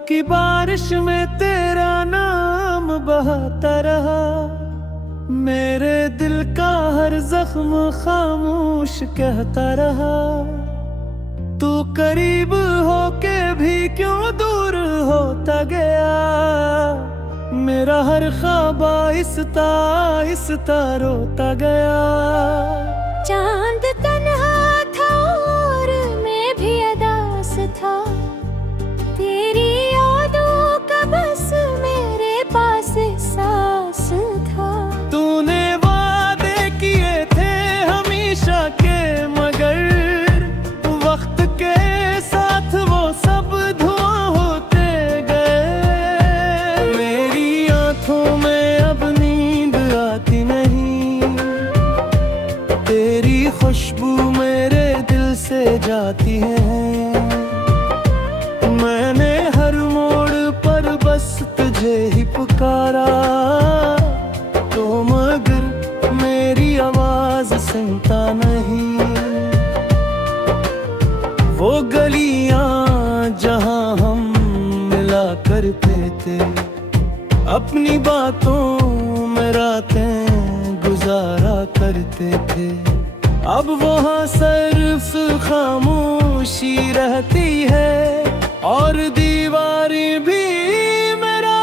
की बारिश में तेरा नाम बहाता रहा, मेरे दिल का हर जख्म खामोश कहता रहा। तू करीब होके भी क्यों दूर होता गया, मेरा हर ख्वाब आहिस्ता रोता गया। चांद तन्हा था और मैं भी अदास था, तेरी यादों का बस मेरे पास एहसास था। तूने वादे किए थे हमेशा के, मगर वक्त के साथ वो सब धुआं होते गए। मेरी आंखों में अब नींद आती नहीं, तेरी खुशबू मेरे दिल से जाती है। मैंने हर मोड़ पर बस तुझे ही पुकारा, तो मगर मेरी आवाज सुनता नहीं। वो गलियां जहां हम मिला करते थे, अपनी बातों में रातें गुजारा करते थे। अब वहाँ सिर्फ खामोशी रहती है, और दीवारें भी मेरा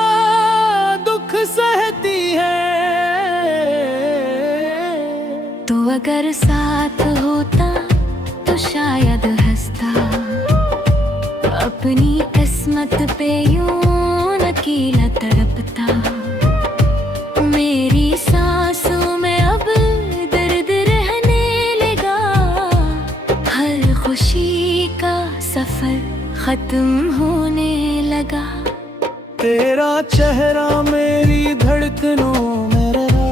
दुख सहती है। तो अगर साथ होता तो शायद हंसता, अपनी किस्मत पे यूं अकेला तड़पता। मेरी सांसों में अब दर्द रहने लगा, हर खुशी का सफर खत्म होने लगा। तेरा चेहरा मेरी धड़कनों में रहा,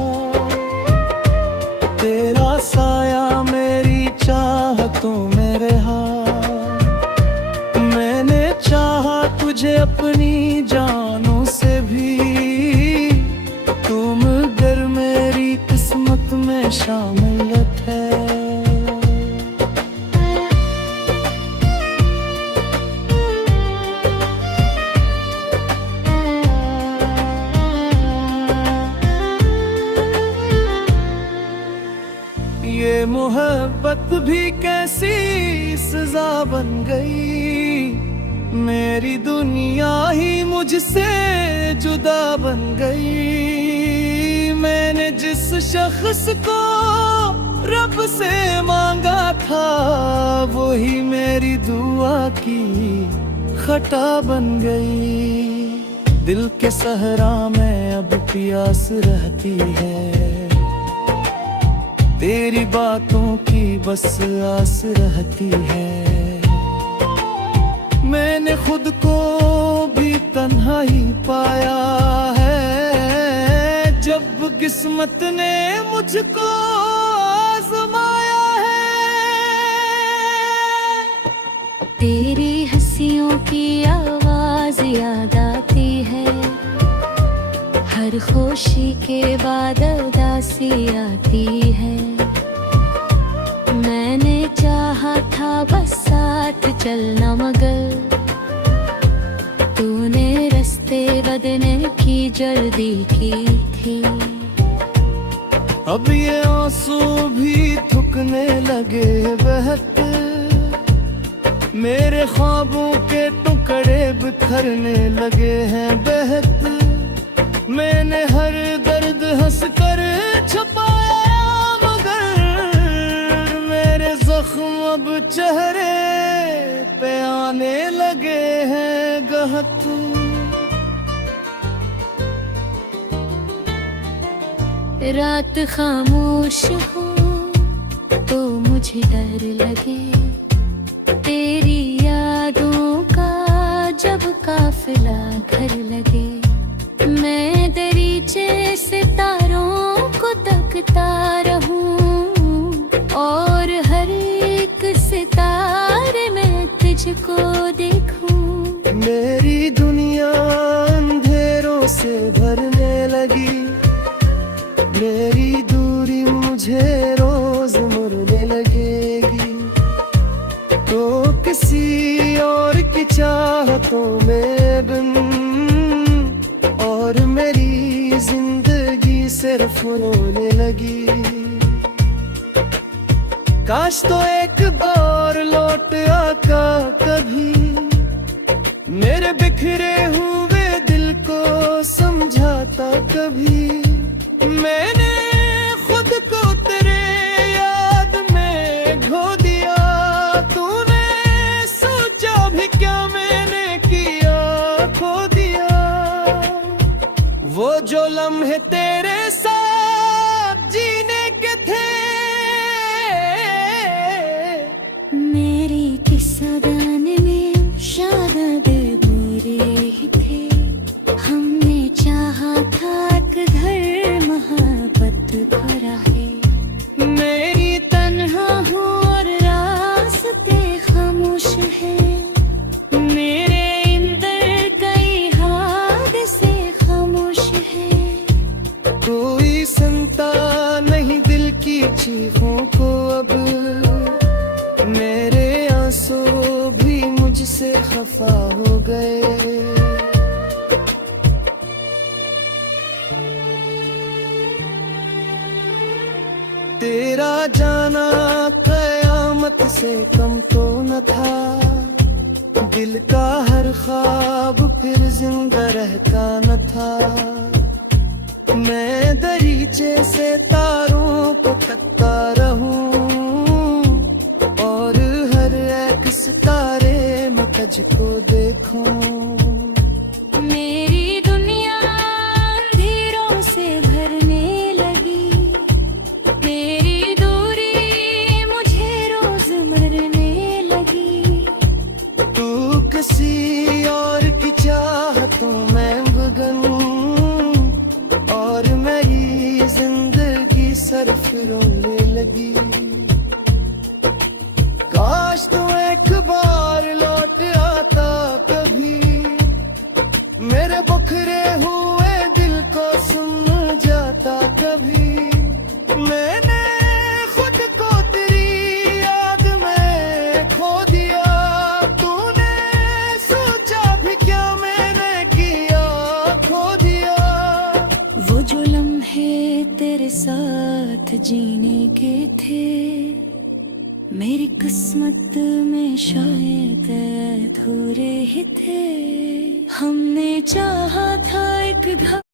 तेरा साया मेरी चाहतों में रहा। मैंने चाहा तुझे अपनी जानों से भी, तुम गर मेरी किस्मत में शामिल थे। ये मोहब्बत भी कैसी सजा बन गई, मेरी दुनिया ही मुझसे जुदा बन गई। मैंने जिस शख्स को रब से मांगा था, वही मेरी दुआ की खटा बन गई। दिल के सहरा में अब प्यास रहती है, तेरी बातों की बस आस रहती है। मैंने खुद को भी तन्हा ही पाया है, जब किस्मत ने मुझको आजमाया है। तेरी हंसियों की आवाज याद आती है, हर खुशी के बाद उदासी आती है। मैंने चाहा था बस साथ चलना, मगर तूने रास्ते बदलने की जल्दी की थी। अब ये आंसू भी थुकने लगे बहत, मेरे ख्वाबों के टुकड़े बिखरने लगे हैं बहत। मैंने हर दर्द हंस कर छुपाया, मगर मेरे जख्म अब चेहरे पे आने लगे हैं गहत। रात खामोश हो तो मुझे डर लगे, तेरी यादों का जब काफिला घर लगे। मैं दरीचे सितारों को तकता रहूं, और हर एक सितारे में तुझको देखूं। मेरी दुनिया अंधेरों से भरने लगी, मेरी दूरी मुझे रोज मुड़ने लगेगी। तो किसी और की चाहतों में बिन, और मेरी जिंदगी सिर्फ रोने लगी। काश तो एक बार लौट आता कभी, मेरे बिखरे हुए दिल को समझाता कभी। मैंने खुद को तेरे याद में खो दिया, तूने सोचा भी क्या मैंने किया, खो दिया। वो जो लम्हे तेरे साथ जीने के थे, मेरी किस्सा गाने में शायद मेरे ही थे। हमने चाहा था एक घर मोहब्बत भरा है। मेरी तन्हा हूँ और रास्ते खामोश है। मेरे अंदर कई हादसे खामोश है। कोई सुनता नहीं दिल की चीखों को अब, मेरे आंसू भी मुझसे खफा हो गए। तेरा जाना कयामत से कम तो न था, दिल का हर ख्वाब फिर जिंदा रहता न था। मैं दरीचे से तारों को तकता रहूं, और हर एक सितारे में तुझको देखूं। मेरी दुनिया अंधेरों से भरने लगी। मेरी दूरी मुझे रोज मरने लगी। तू किसी और की चाहतों में मगन, और मेरी जिंदगी सिर्फ रोने लगी। काश तू एक बार लौट आता कभी, मेरे बिखरे हुए दिल को सुन जाता कभी। मैंने खुद को तेरी याद में खो दिया, तूने सोचा भी क्या मैंने किया, खो दिया। वो जो लम्हे तेरे साथ जीने के थे, मेरी किस्मत में शायद अधूरे ही थे। हमने चाहा था एक घर